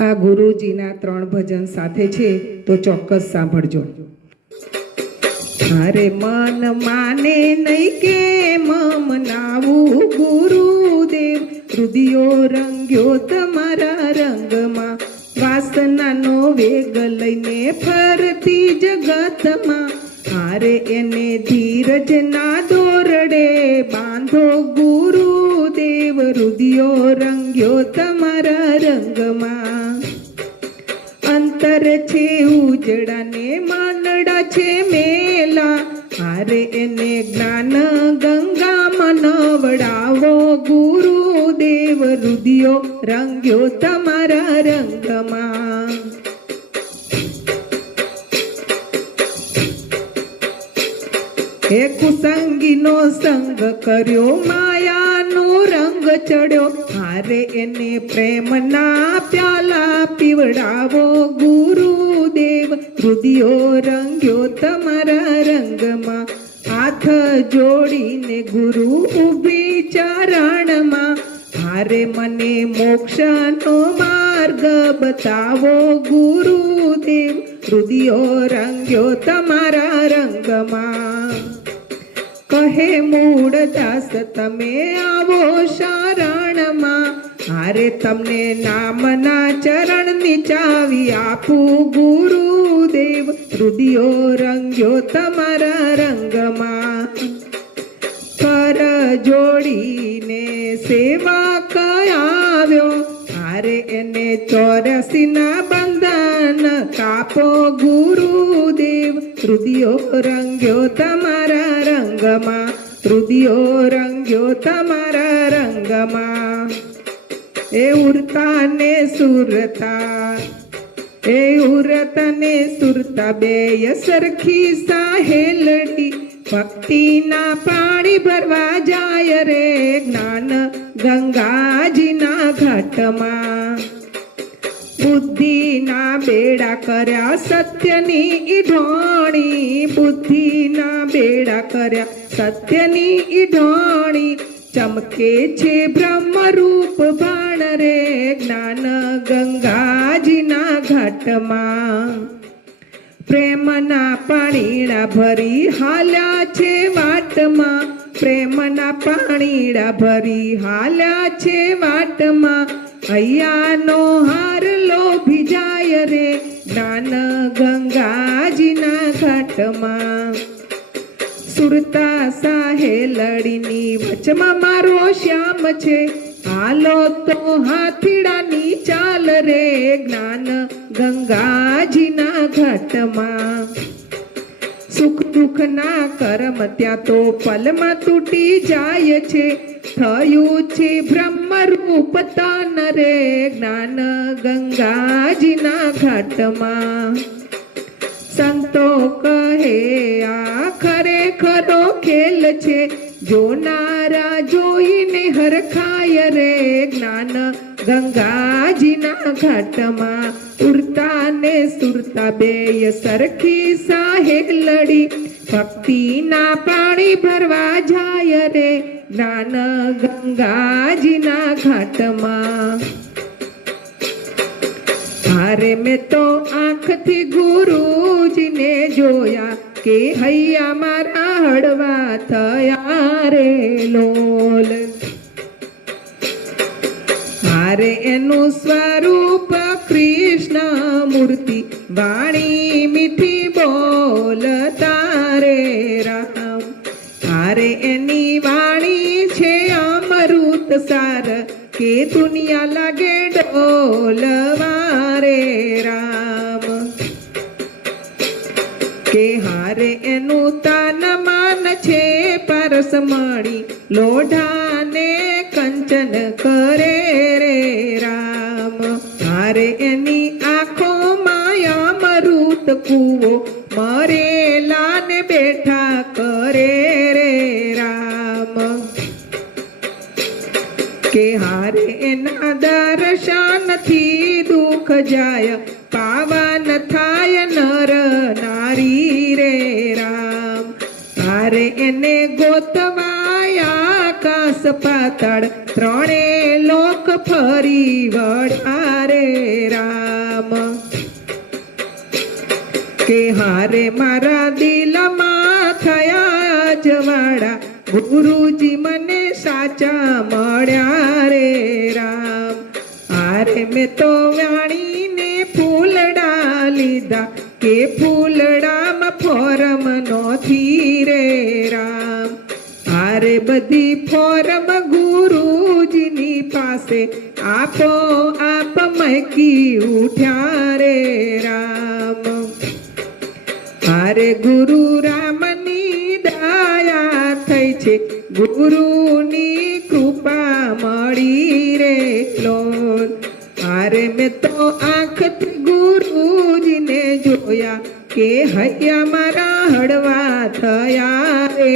આ ગુરુજીના ત્રણ ભજન સાથે છે, તો ચોક્કસ સાંભળજો. મારે મન માને નહીં કે મમનાવું ગુરુદેવ. રુદિયો રંગ્યો તમારા રંગમાં. વાસનાનો વેગ લઈને ફરતી જગતમાં. હારે એને ધીરજ ના દોરડે બાંધો ગુરુદેવ રુદિયો રંગ્યો તમારા રંગમાં. અંતર છે ઉજળાને માનડા છે મેલા. હારે એને જ્ઞાન ગંગામાં નવડાવો ગુરુદેવ રુદિયો રંગ્યો તમારા રંગમાં. હે કુસંગીનો સંગ કર્યો રંગ ચડ્યો. હારે એને પ્રેમના પ્યાલા પીવડાવો ગુરુદેવ. રુદિયો રંગ્યો તમારા રંગમાં. હાથ જોડીને ગુરુ ઊભી ચરણમાં. હારે મને મોક્ષનો માર્ગ બતાવો ગુરુદેવ. રુદિયો રંગ્યો તમારા રંગમાં. કહે મૂળ દાસ, તમે આવો શરણમાં. હારે તમને નામના ચરણની ચાવી આપું ગુરુદેવ. રુદિયો રંગ્યો તમારા રંગમાં. કર જોડીને સેવા કયાવ્યો હારે એને ચોરસીના બંધન કાપો ગુરુદેવ. રુદિયો રંગ્યો તમારા રંગમાં રુદિયો રંગ્યો તમારા રંગમાં એ ઉરતા ને સુરતા એ ઉરત ને સુરતા બેય સરખી સાહેલડી ભક્તિના પાણી ભરવા જાય રે જ્ઞાન ગંગાજીના ઘાટમાં બુદ્ધિના બેડા કર્યા, સત્યની ઈઢોણી બુદ્ધિના બેડા કર્યા, સત્યની ઈઢોણી ચમકે છે બ્રહ્મરૂપ બાણ રે, જ્ઞાન ગંગાજીના ઘાટમાં. પ્રેમના પાણીડા ભરી હાલ્યા છે વાટમાં. પ્રેમના પાણીડા ભરી હાલ્યા છે વાટમાં. હૈયાનો હાર ભીજાય જાય રે. જ્ઞાન ગંગાજીના ઘાટમાં. સુરતા સાહેલડીની વચમાં મારો શ્યામ છે. હાલો તો હાથીડાની ચાલ રે જ્ઞાન ગંગાજીના ઘાટમાં. સુખ દુઃખના કરમ ત્યાં તો પલમાં તૂટી જાય છે. થયું છે બ્રહ્મરૂપ તન રે જ્ઞાન ગંગાજીના ઘાટમાં. સંતો કહે, આ ખરેખરો ખેલ છે. જોનારા જોઈને હરખાય રે જ્ઞાન ગંગાજીના ઘાટમાં. ઉડતા ને સુરતા બેય સરખી સાહેબ લડી. ભક્તિના પાણી ભરવા જાય રે. જ્ઞાન ગંગાજીના ઘાટમાં. હારે મેં તો આંખથી ગુરુજીને જોયા કે હૈયા મારા હળવા થયા રે લોલ. હારે એનું સ્વરૂપ કૃષ્ણ મૂર્તિ વાણી મીઠી બોલ તારે રામ. હારે એની અમૃત સાર કે દુનિયા લાગે ડોલવા રે રામ. કે હારે એનું તાન માન છે પરસ મણી, લોઢાને કંચન કરે રે રામ. હારે એની આંખો માયા મરુત કુવો મરેલા કે હારે એના દર્શા નથી દુઃખ જાય, પાવન થાય નર નારી રે રામ. હારે એને ગોતવાયા કાસ પાતાળ, ત્રણે લોક ફરી વળા રે રામ. કે હારે મારા દિલમાં થયા જવાડા ગુરુજી મને સાચા મળ્યા રે રામ. આરે મેં તો વાણીને ફૂલડા લીધા, કે ફૂલડામાં ફોરમ નોથી રે રામ. આરે બધી ફોરમ ગુરુજીની પાસે, આપો આપ મકી ઉઠ્યા રે રામ. આરે ગુરુ રામની દયા થઈ છે ગુરુની કૃપા મળી રે લોલ હારે મેં તો આંખથી ગુરુજીને જોયા કે હૈયા મારા હળવા થયા રે